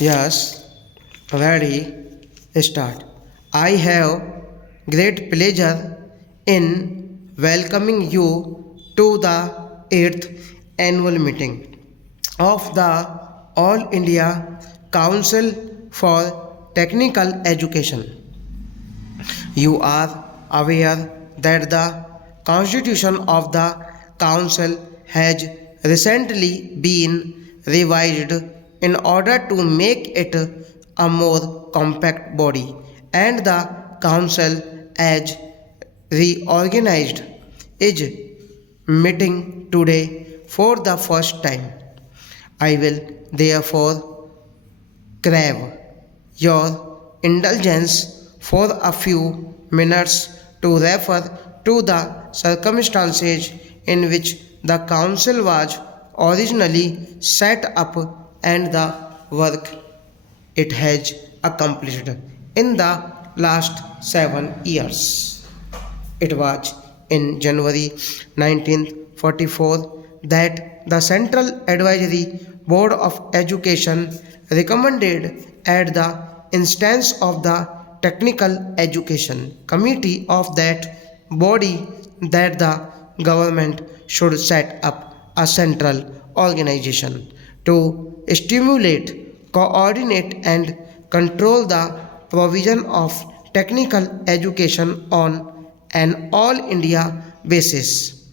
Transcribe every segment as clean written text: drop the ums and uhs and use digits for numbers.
Yes, ready, start. I have great pleasure in welcoming you to the 8th annual meeting of the All India Council for Technical Education. You are aware that the constitution of the council has recently been revised in order to make it a more compact body, and the council as reorganized is meeting today for the first time. I will therefore crave your indulgence for a few minutes to refer to the circumstances in which the council was originally set up and the work it has accomplished in the last 7 years. It was in January 1944 that the Central Advisory Board of Education recommended at the instance of the Technical Education Committee of that body that the government should set up a central organization to stimulate, coordinate, and control the provision of technical education on an all India basis.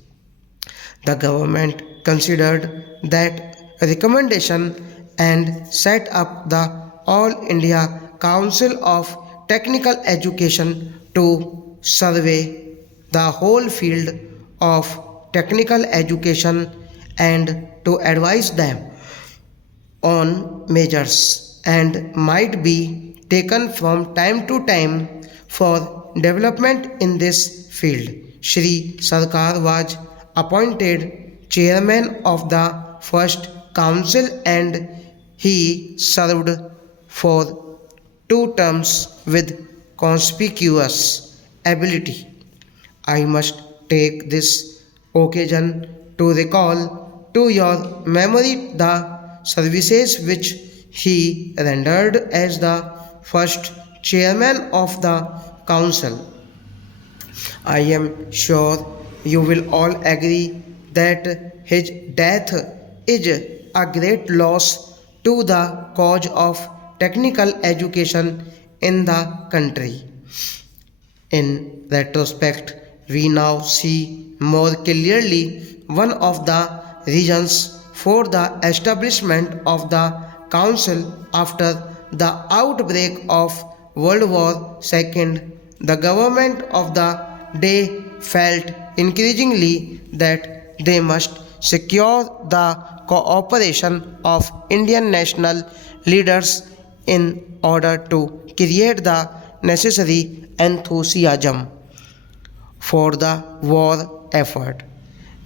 The government considered that recommendation and set up the All India Council of Technical Education to survey the whole field of technical education and to advise them on measures and might be taken from time to time for development in this field. Shri Sarkar was appointed chairman of the first council and he served for 2 terms with conspicuous ability. I must take this occasion to recall to your memory the services which he rendered as the first chairman of the council. I am sure you will all agree that his death is a great loss to the cause of technical education in the country. In retrospect, we now see more clearly one of the reasons for the establishment of the council after the outbreak of World War II. The government of the day felt increasingly that they must secure the cooperation of Indian national leaders in order to create the necessary enthusiasm for the war effort.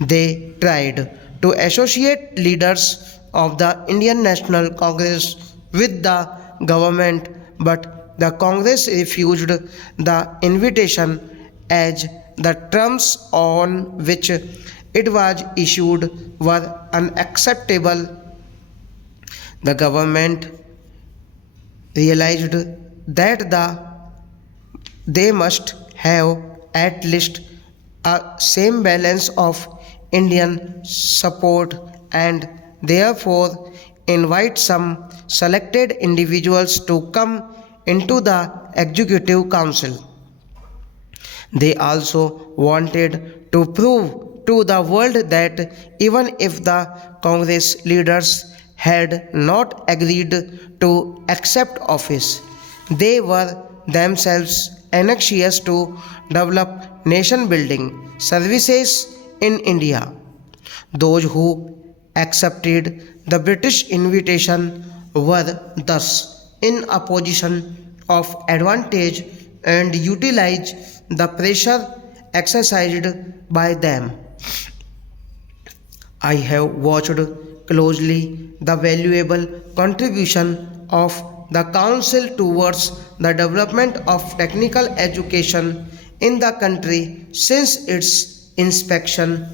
They tried to associate leaders of the Indian National Congress with the government, but the Congress refused the invitation as the terms on which it was issued were unacceptable. The government realized that they must have at least a same balance of Indian support and therefore invite some selected individuals to come into the executive council. They also wanted to prove to the world that even if the Congress leaders had not agreed to accept office, they were themselves anxious to develop nation building services in India. Those who accepted the British invitation were thus in a position of advantage and utilized the pressure exercised by them. I have watched closely the valuable contribution of the Council towards the development of technical education in the country since its inspection.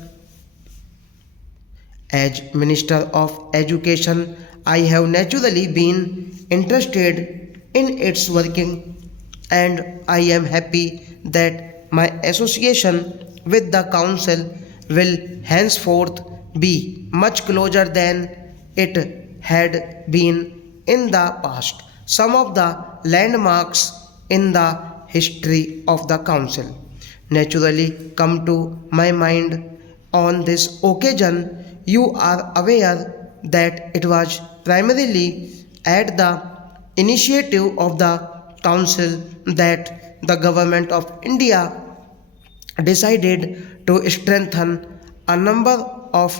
As Minister of Education, I have naturally been interested in its working, and I am happy that my association with the council will henceforth be much closer than it had been in the past. Some of the landmarks in the history of the council naturally come to my mind on this occasion. You are aware that it was primarily at the initiative of the council that the government of India decided to strengthen a number of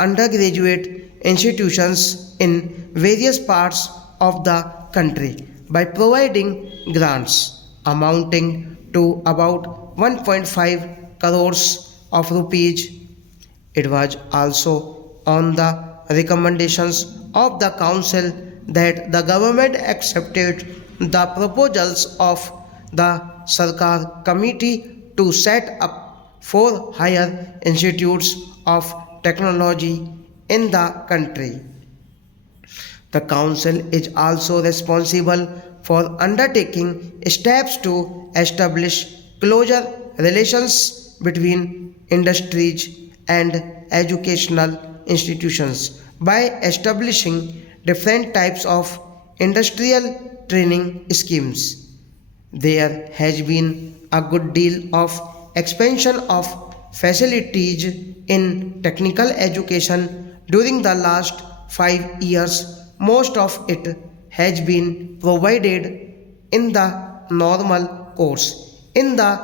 undergraduate institutions in various parts of the country by providing grants amounting to about 1.5 crores of rupees. It was also on the recommendations of the council that the government accepted the proposals of the Sarkar committee to set up 4 higher institutes of technology in the country. The council is also responsible for undertaking steps to establish closer relations between industries and educational institutions by establishing different types of industrial training schemes. There has been a good deal of expansion of facilities in technical education during the last 5 years. Most of it has been provided in the normal course in the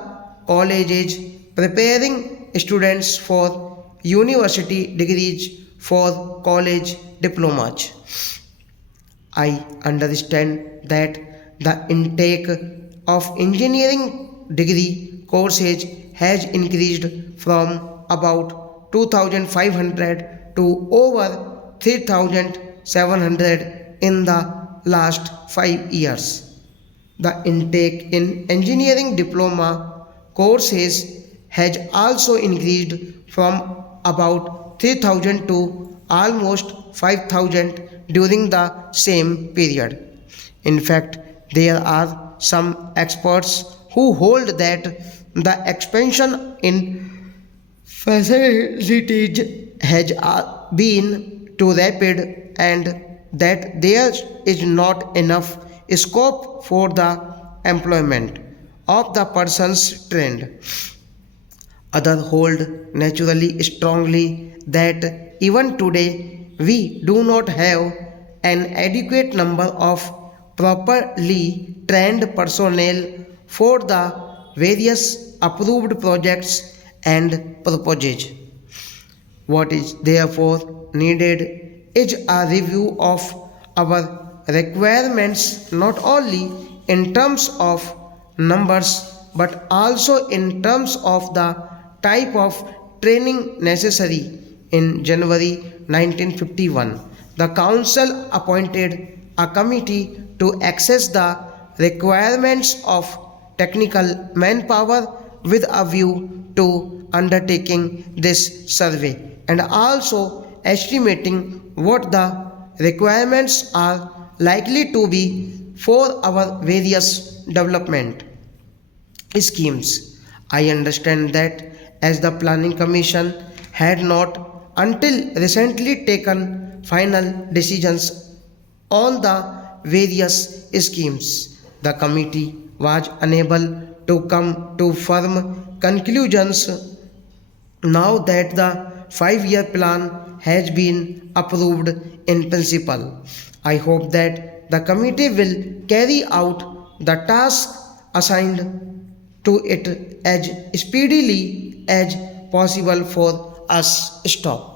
colleges, preparing students for university degrees for college diplomas. I understand that the intake of engineering degree courses has increased from about 2500 to over 3700 in the last 5 years. The intake in engineering diploma courses has also increased from about 3000 to almost 5000 during the same period. In fact, there are some experts who hold that the expansion in facilities has been too rapid and that there is not enough scope for the employment of the persons trained. Others hold naturally strongly that even today we do not have an adequate number of properly trained personnel for the various approved projects and purposes. What is therefore needed is a review of our requirements not only in terms of numbers but also in terms of the type of training necessary. In January 1951, the council appointed a committee to assess the requirements of technical manpower with a view to undertaking this survey and also estimating what the requirements are likely to be for our various development schemes. I understand that as the Planning Commission had not until recently taken final decisions on the various schemes, the committee was unable to come to firm conclusions now that the 5 year plan has been approved in principle. I hope that the committee will carry out the task assigned to it as speedily as possible for us. Stop.